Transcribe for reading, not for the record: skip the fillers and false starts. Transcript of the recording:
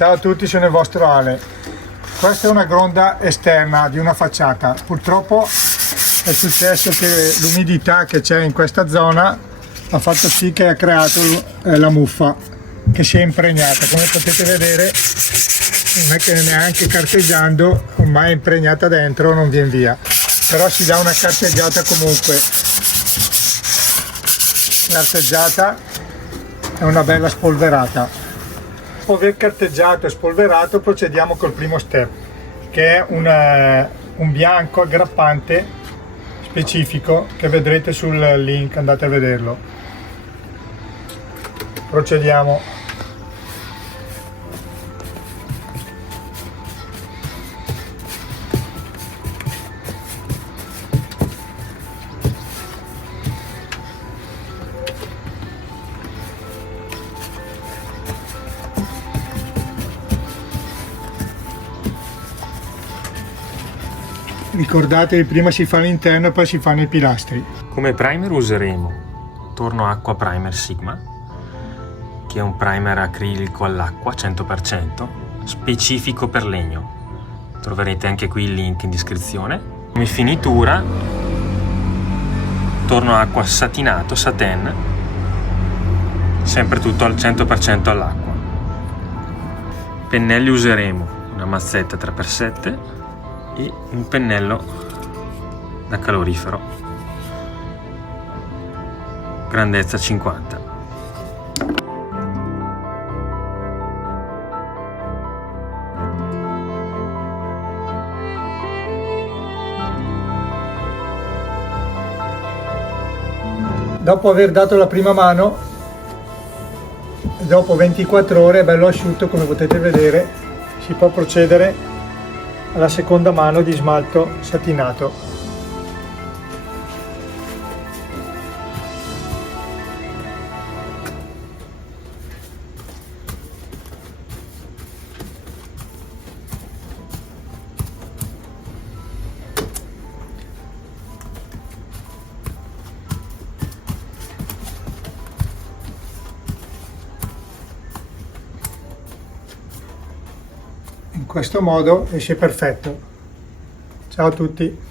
Ciao a tutti, sono il vostro Ale. Questa è una gronda esterna di una facciata. Purtroppo è successo che l'umidità che c'è in questa zona ha fatto sì che ha creato la muffa che si è impregnata. Come potete vedere non è che neanche carteggiando ormai è impregnata dentro, non viene via, però si dà una carteggiata comunque. Carteggiata è una bella spolverata. Dopo aver carteggiato e spolverato procediamo col primo step, che è un bianco aggrappante specifico che vedrete sul link, andate a vederlo. Procediamo. Ricordatevi, prima si fa l'interno e poi si fanno i pilastri. Come primer useremo Torno Acqua Primer Sigma, che è un primer acrilico all'acqua 100%, specifico per legno. Troverete anche qui il link in descrizione. Come finitura Torno Acqua satinato, satin, sempre tutto al 100% all'acqua. Pennelli useremo una mazzetta 3x7 e un pennello da calorifero grandezza 50. Dopo aver dato la prima mano, dopo 24 ore bello asciutto, come potete vedere, si può procedere alla seconda mano di smalto satinato. In questo modo esce perfetto. Ciao a tutti.